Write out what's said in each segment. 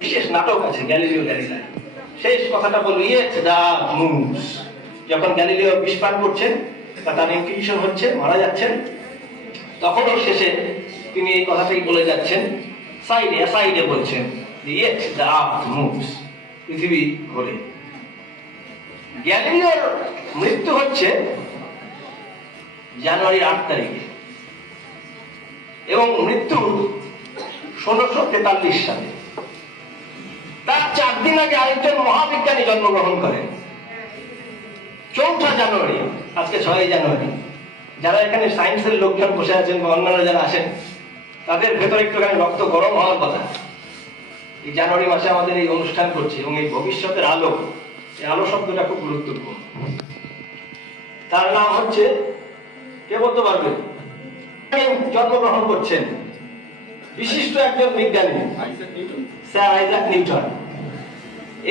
বিশেষ নাটক আছে গ্যালিলিও গ্যালিলাই। শেষ কথাটা বলবো, ইয়েট দ্য মুভস। যখন গ্যালিলিও বিষ পান করছেন বা তার ইনফিউশন হচ্ছে, মারা যাচ্ছেন, তখনও শেষে তিনি এই কথাটাই বলে যাচ্ছেন, সাইডে বলছেন, ইয়েট দ্য আর্থ মুভস, পৃথিবী ঘোরে। গ্যালিলিওর মৃত্যু হচ্ছে জানুয়ারি 8 তারিখে এবং মৃত্যু 1643 সালে। তার 4 দিন আগে আরেকজন মহাবিজ্ঞানী জন্মগ্রহণ করেন 4 জানুয়ারি। আজকে 6 জানুয়ারি। যারা এখানে সায়েন্সের লোকজন বসে আছেন বা অন্যান্য যারা আসেন, তাদের ভেতরে একটুখানি রক্ত গরম হওয়ার কথা। এই জানুয়ারি মাসে আমাদের এই অনুষ্ঠান করছি এবং এই ভবিষ্যতের আলো, এই আলো শব্দটা খুব গুরুত্বপূর্ণ। তার নাম হচ্ছে, কে বলতে পারবে? জন্মগ্রহণ করছেন বিশিষ্ট একজন বিজ্ঞানী, স্যার আইজাক নিউটন।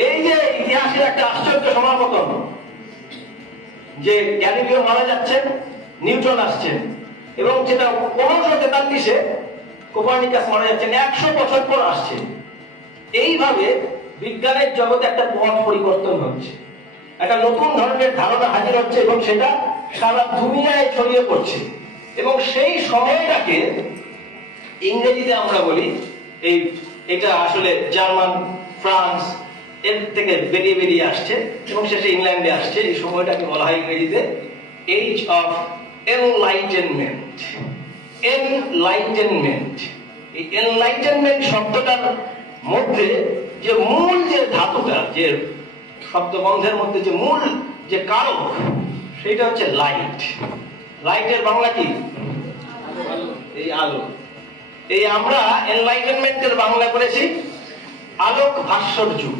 এই যে ইতিহাসের একটা আশ্চর্য সমাপতন, যে গ্যালিলিও মারা যাচ্ছেন, নিউটন আসছেন, এবং যেটা 1543-এ কোপার্নিকাস মারা যাচ্ছেন, 100 বছর পর আসছেন। এইভাবে বিজ্ঞানের জগতে একটা পথ পরিবর্তন হচ্ছে, একটা নতুন ধরনের ধারণা হাজির হচ্ছে এবং সেটা সারা দুনিয়ায় ছড়িয়ে পড়ছে। এবং সেই সময়টাকে ইংরেজিতে আমরা বলি, এটা আসলে জার্মান, ফ্রান্স এর থেকে বেরিয়ে আসছে এবং শেষে ইংল্যান্ডে আসছে। এই সময়টাকে বলা হয় ইংরেজিতে এজ অফ এনলাইটেনমেন্ট। এনলাইটেনমেন্ট, এই এনলাইটেনমেন্ট শব্দটার মধ্যে যে মূল যে ধাতুটা, যে শব্দবন্ধের মধ্যে যে মূল যে কারক, সেটা হচ্ছে লাইট। লাইটের বাংলা কি? এই আলো। এই আমরা এনলাইটেনমেন্টের বাংলা করেছি আলোক ভাস্বর যুগ।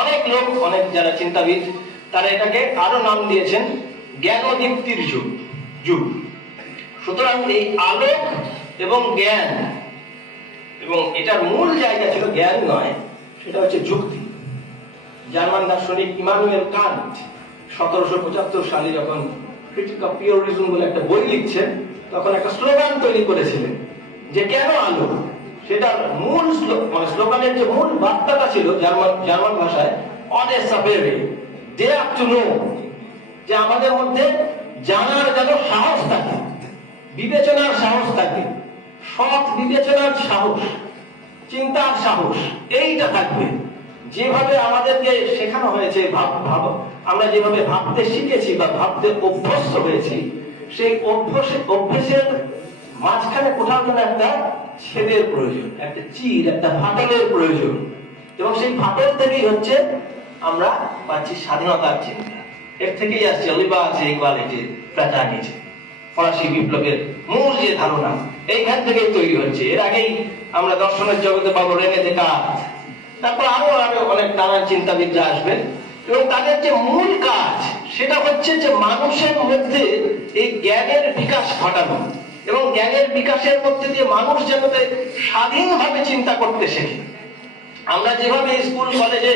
অনেক লোক, অনেক যারা চিন্তাবিদ, তারা এটাকে আরো নাম দিয়েছেন জ্ঞানদীপ্তির যুগ। সুতরাং এই আলোক এবং জ্ঞান, এবং এটার মূল জায়গা ছিল জ্ঞান নয়, সেটা হচ্ছে যুক্তি। জার্মান দার্শনিক ইমানুয়েল কান্ট 1775 সালে যখন ক্রিটিক অফ পিওরিজম বলে একটা বই লিখছেন, তখন একটা স্লোগান তৈরি করেছিলেন যে কেন আলো। সেটার মূল স্লোগানের যে মূল বার্তাটা ছিল জার্মান ভাষায় অডে সাবেরে ডেয়ার টু নো, যে আমাদের মধ্যে জানার যেন সাহস থাকে, বিবেচনার সাহস থাকে, সৎ বিবেচনার সাহস, চিন্তার সাহস, এইটা থাকবে। যেভাবে আমাদেরকে শেখানো হয়েছে, আমরা যেভাবে ভাবতে শিখেছি বা ভাবতে অভ্যস্ত হয়েছি, সেই অভ্যেসের মাঝখানে কোথাও যেন একটা ছেদের প্রয়োজন, একটা চির, একটা ফাটলের প্রয়োজন। এবং সেই ফাটল থেকেই হচ্ছে আমরা পাচ্ছি স্বাধীনতার চিন্তা। এর থেকেই আসছে লিবার্টি, ইকুয়ালিটি, ফ্র্যাটার্নিটি। ফরাসি বিপ্লবের মূল যে ধারণা এইখান থেকেই তৈরি হচ্ছে। এর আগেই আমরা দর্শনের জগতে পাবো রেনে দেকার্ত, তারপর আরো অনেক নানান চিন্তাবিদরা আসবেন, এবং তাদের যে মূল কাজ সেটা হচ্ছে যে মানুষের মধ্যে এই জ্ঞানের বিকাশ ঘটানো, এবং জ্ঞানের বিকাশের মধ্যে দিয়ে মানুষ যেন স্বাধীনভাবে চিন্তা করতে শেখে। আমরা যেভাবে স্কুল, কলেজে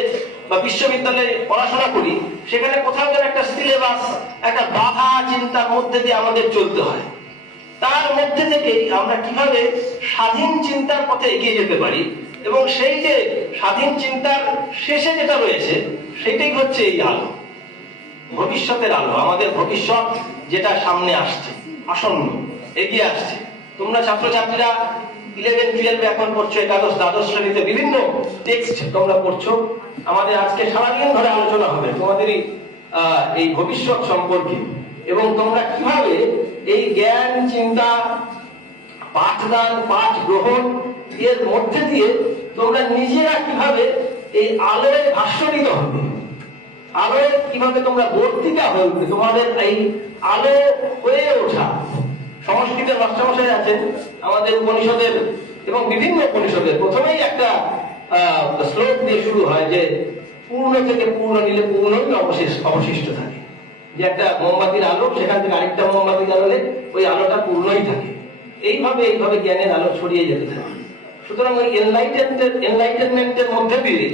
বা বিশ্ববিদ্যালয়ে পড়াশোনা করি, সেখানে কোথাও যেন একটা সিলেবাস, একটা বাধা চিন্তার মধ্যে দিয়ে আমাদের চলতে হয়। তার মধ্যে থেকেই আমরা কিভাবে স্বাধীন চিন্তার পথে এগিয়ে যেতে পারি, এবং সেই যে স্বাধীন চিন্তার শেষে যেটা রয়েছে, সেটাই হচ্ছে এই আলো, ভবিষ্যতের আলো। আমাদের ভবিষ্যৎ যেটা সামনে আসছে, আসন্ন, এগিয়ে আসছে। তোমরা ছাত্রছাত্রীরা 11, 12 এখন পড়ছো, একাদশ, দ্বাদশ শ্রেণীতে বিভিন্ন টেক্সট তোমরা পড়ছো। আমাদের আজকে সারাদিন ধরে আলোচনা হবে তোমাদের এই ভবিষ্যৎ সম্পর্কে, এবং তোমরা কিভাবে এই জ্ঞান, চিন্তা, পাঠদান, পাঠ গ্রহণ এর মধ্যে দিয়ে তোমরা নিজেরা কিভাবে এই আলোয় ভাস্বরিত হবে, আলোয় কিভাবে তোমরা বর্তিকা হয়ে উঠবে, তোমাদের এই আলো হয়ে ওঠা। সংস্কৃতের মাস্টারমশাই আছেন আমাদের উপনিষদের, এবং বিভিন্ন উপনিষদের প্রথমেই একটা শ্লোক দিয়ে শুরু হয় যে পূর্ণ থেকে পূর্ণ নিলে পূর্ণই অবশিষ্ট থাকে। যে একটা মোমবাতির আলো, সেখান থেকে আরেকটা মোমবাতি জ্বালালে ওই আলোটা পূর্ণই থাকে। এইভাবে জ্ঞানের আলো ছড়িয়ে যেতে থাকে। সুতরাং ওই এনলাইটেনমেন্টের মধ্যে দিয়ে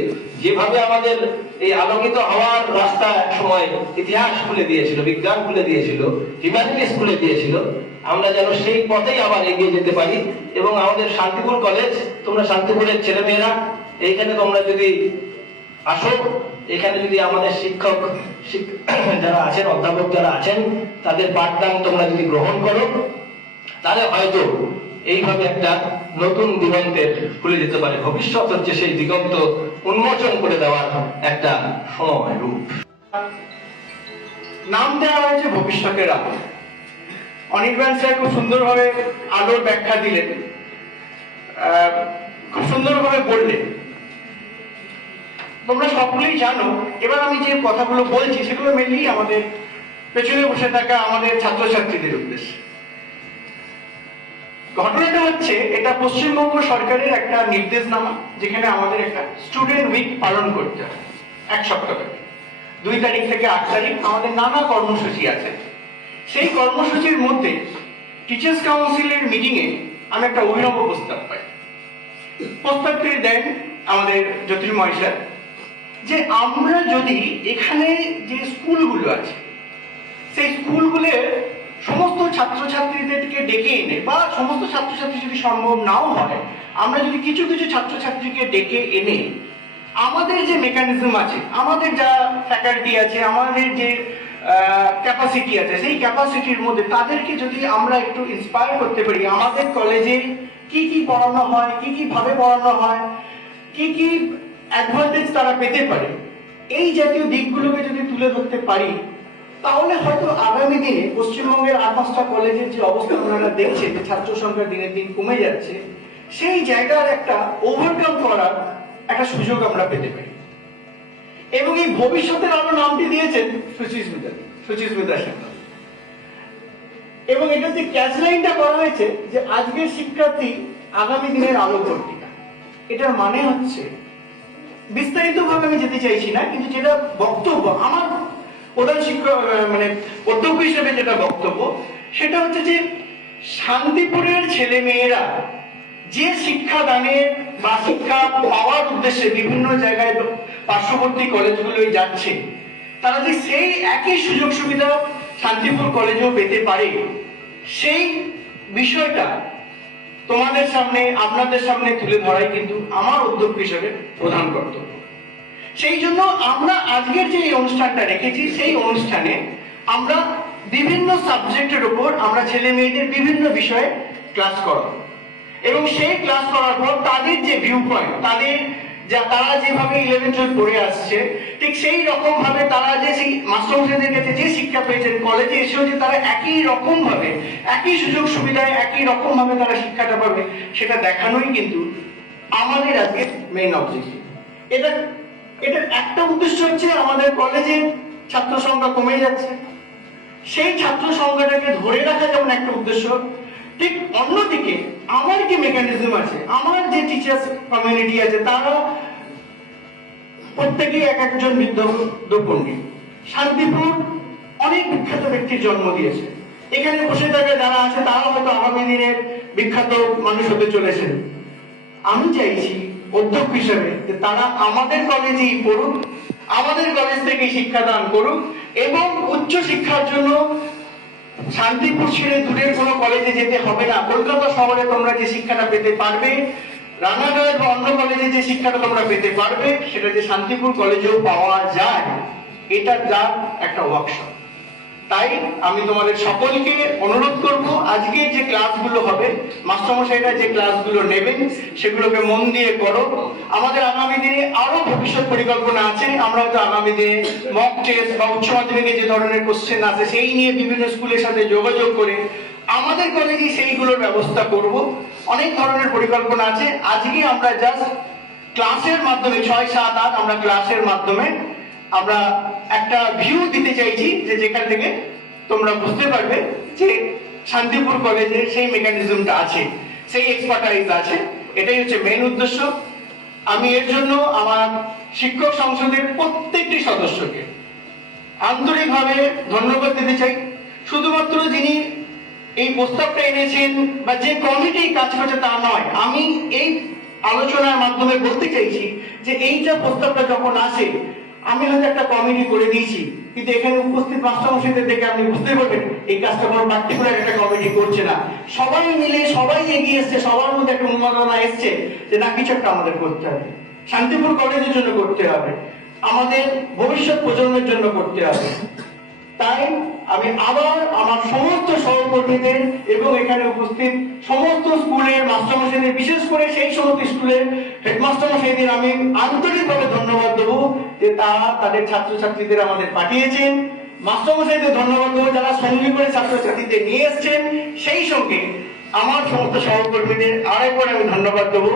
যেভাবে আমাদের এই আলোকিত হওয়ার রাস্তা এক সময় ইতিহাস খুলে দিয়েছিল, বিজ্ঞান খুলে দিয়েছিল, হিউম্যানিটিস খুলে দিয়েছিল, আমরা যেন সেই পথেই আবার এগিয়ে যেতে পারি। এবং আমাদের শান্তিপুর কলেজ, তোমরা শান্তিপুরের ছেলেমেয়েরা এইখানে তোমরা যদি আসো, এখানে যদি আমাদের শিক্ষক যারা আছেন, অধ্যাপক যারা আছেন, তাদের পাঠদান তোমরা যদি গ্রহণ করো, তাহলে হয়তো এইভাবে একটা নতুন দিগন্তের খুলে যেতে পারে। ভবিষ্যৎ হচ্ছে সেই দিগন্ত উন্মোচন করে দেওয়ার একটা সময় রূপ। নাম দেওয়া হয়েছে ভবিষ্যতের আলো। অনির্বাণ স্যার খুব সুন্দরভাবে আলোর ব্যাখ্যা দিলেন, খুব সুন্দরভাবে বললেন। তোমরা সকলেই জানো, এবার আমি যে কথাগুলো বলছি সেগুলো মেনলি আমাদের পেছনে বসে থাকা আমাদের ছাত্রছাত্রীদের উদ্দেশ্যে। ঘটনাটা হচ্ছে, এটা পশ্চিমবঙ্গ সরকারের একটা নির্দেশনামা, যেখানে আমাদের একটা স্টুডেন্ট উইক পালন করতে হয় 1 সপ্তাহ ধরে। 2 তারিখ থেকে 8 তারিখ আমাদের নানা কর্মসূচি আছে। সেই কর্মসূচির মধ্যে টিচার্স কাউন্সিলের মিটিংয়ে আমি একটা অভিনব প্রস্তাব পাই। প্রস্তাবটি দেন আমাদের জ্যোতির্ময় স্যার, যে আমরা যদি এখানে যে স্কুলগুলো আছে সেই স্কুলগুলোর সমস্ত ছাত্রছাত্রীদেরকে ডেকে এনে, বা সমস্ত ছাত্রছাত্রী যদি সম্ভব নাও হয়, আমরা যদি কিছু কিছু ছাত্রছাত্রীকে ডেকে এনে আমাদের যে মেকানিজম আছে, আমাদের যা ফ্যাকাল্টি আছে, আমাদের যে ক্যাপাসিটি আছে, সেই ক্যাপাসিটির মধ্যে তাদেরকে যদি আমরা একটু ইন্সপায়ার করতে পারি, আমাদের কলেজে কি কি পড়ানো হয়, কি কি ভাবে পড়ানো হয়, কি কি অ্যাডভান্টেজ তারা পেতে পারে, এই জাতীয় দিকগুলোকে যদি তুলে ধরতে পারি, তাহলে হয়তো আগামী দিনে পশ্চিমবঙ্গের 8-5টা কলেজের যে অবস্থা আপনারা দেখছেন, যে ছাত্র সংখ্যা দিনের দিন কমে যাচ্ছে, সেই জায়গার একটা ওভারকাম করার একটা সুযোগ আমরা পেতে পারি। এবং এই ভবিষ্যতের আলো নামটি দিয়েছেন সুচিস্মিতা সেন। এবং এটা যে ক্যাচলাইনটা করা হয়েছে যে আজকের শিক্ষার্থী আগামী দিনের আলো পত্রিকা, এটার মানে হচ্ছে, বিস্তারিত ভাবে আমি যেতে চাইছি না, কিন্তু যেটা বক্তব্য আমার প্রধান শিক্ষক মানে অধ্যক্ষ হিসেবে যেটা বক্তব্য, সেটা হচ্ছে যে শান্তিপুরের ছেলে মেয়েরা যে শিক্ষাদানের বা শিক্ষা পাওয়ার উদ্দেশ্যে বিভিন্ন জায়গায় পার্শ্ববর্তী কলেজগুলোয় যাচ্ছে, তারা যে সেই একই সুযোগ সুবিধা শান্তিপুর কলেজেও পেতে পারে, সেই বিষয়টা তোমাদের সামনে, আপনাদের সামনে তুলে ধরাই কিন্তু আমার উদ্যোগ হিসেবে প্রধান কর্তব্য। সেই জন্য আমরা আজকের যে এই অনুষ্ঠানটা রেখেছি, সেই অনুষ্ঠানে আমরা বিভিন্ন সাবজেক্টের উপর আমরা ছেলে মেয়েদের বিভিন্ন বিষয়ে ক্লাস করাবো। এবং সেই ক্লাস করার পর তাদের যে ভিউ পয়েন্ট, তারা যেভাবে 11-12 পড়ে আসছে, ঠিক সেই রকম ভাবে তারা যে সেই মাস্টারমশাইদের কাছে যে শিক্ষা পেয়েছেন, কলেজে এসেও যে তারা একই রকম ভাবে, একই সুযোগ সুবিধায় একই রকম ভাবে তারা শিক্ষাটা পাবে, সেটা দেখানোই কিন্তু আমাদের আজকে মেইন অবজেক্টিভ। এটার একটা উদ্দেশ্য হচ্ছে, আমাদের কলেজে ছাত্র সংখ্যা কমে যাচ্ছে, সেই ছাত্র সংখ্যাটাকে ধরে রাখা যেমন একটা উদ্দেশ্য, ঠিক অন্যদিকে আমার কি মেকানিজম আছে, আমার যে টিচার্স কমিউনিটি আছে, তারা প্রত্যেকেই এক একজন বিদ্যাধর পণ্ডিত। শান্তিপুর অনেক বিখ্যাত ব্যক্তির জন্ম দিয়েছে। এখানে বসে থাকা যারা আছে, তারা হয়তো আগামী দিনের বিখ্যাত মানুষ হতে চলেছেন। আমি চাইছি অধ্যক্ষ হিসেবে যে তারা আমাদের কলেজেই পড়ুক, আমাদের কলেজ থেকে শিক্ষাদান করুক, এবং উচ্চ শিক্ষার জন্য শান্তিপুর ছেড়ে দূরের কোনো কলেজে যেতে হবে না। কলকাতা শহরে তোমরা যে শিক্ষাটা পেতে পারবে, রানাঘাট বা অন্য কলেজে যে শিক্ষাটা তোমরা পেতে পারবে, সেটা যে শান্তিপুর কলেজেও পাওয়া যায়, এটা যা একটা ওয়ার্কশপ। তাই আমি তোমাদের সকলকে অনুরোধ করব, আজকে যে ক্লাসগুলো হবে, মাস্টারমশাইরা যে ক্লাসগুলো নেবেন, সেগুলোকে মন দিয়ে করো। আমাদের আগামী দিনে আরো ভবিষ্যৎ পরিকল্পনা আছে। আমরা হয়তো আগামী দিনে মক টেস্ট বা উচ্চ মাধ্যমিকে যে ধরনের কোশ্চেন আছে, সেই নিয়ে বিভিন্ন স্কুলের সাথে যোগাযোগ করে আমাদের কলেজে সেইগুলোর ব্যবস্থা করব। অনেক ধরনের পরিকল্পনা আছে। আজকে আমরা জাস্ট ক্লাসের মাধ্যমে 6, 7, 8 আমরা ক্লাসের মাধ্যমে আমরা একটা ভিউ দিতে চাইছি, যে যেখান থেকে তোমরা বুঝতে পারবে যে শান্তিপুর কলেজে সেই মেকানিজমটা আছে, সেই এক্সপার্টাইজ আছে। এটাই হচ্ছে মেইন উদ্দেশ্য। আমি এর জন্য আমার শিক্ষক সংসদের প্রত্যেকটি সদস্যকে আন্তরিকভাবে ধন্যবাদ দিতে চাই। শুধুমাত্র যিনি এই প্রস্তাবটা এনেছেন বা যে কমিটি কাজ করছে তা নয়, আমি এই আলোচনার মাধ্যমে বলতে চাইছি যে এইটা প্রস্তাবটা যখন আসে, আমি হয়তো একটা কমিটি করে দিয়েছি, কিন্তু এখানে উপস্থিত মাস্টারমশাইদের দেখে আপনি বুঝতে পারবেন এই কাজটা কোনো পার্টিকুলার একটা কমিটি করছে না। সবাই মিলে, সবাই এগিয়ে এসছে, সবার মধ্যে একটা উন্মাদনা এসছে যে না, কিছু একটা আমাদের করতে হবে। শান্তিপুর কলেজের জন্য করতে হবে, আমাদের ভবিষ্যৎ প্রজন্মের জন্য করতে হবে। তাই আমি আবার আমার সমস্ত সহকর্মীদের এবং এখানে উপস্থিত সমস্ত স্কুলের মাস্টারমশাইদের, বিশেষ করে সেই সমস্ত স্কুলের হেডমাস্টারমশাইদের আমি আন্তরিকভাবে ধন্যবাদ দেবো যে তারা তাদের ছাত্রছাত্রীদের আমাদের পাঠিয়েছেন। মাস্টারমশাইদের ধন্যবাদ দেবো যারা সঙ্গী করে ছাত্রছাত্রীদের নিয়ে এসছেন। সেই সঙ্গে আমার সমস্ত সহকর্মীদের আরেকবার আমি ধন্যবাদ দেবো।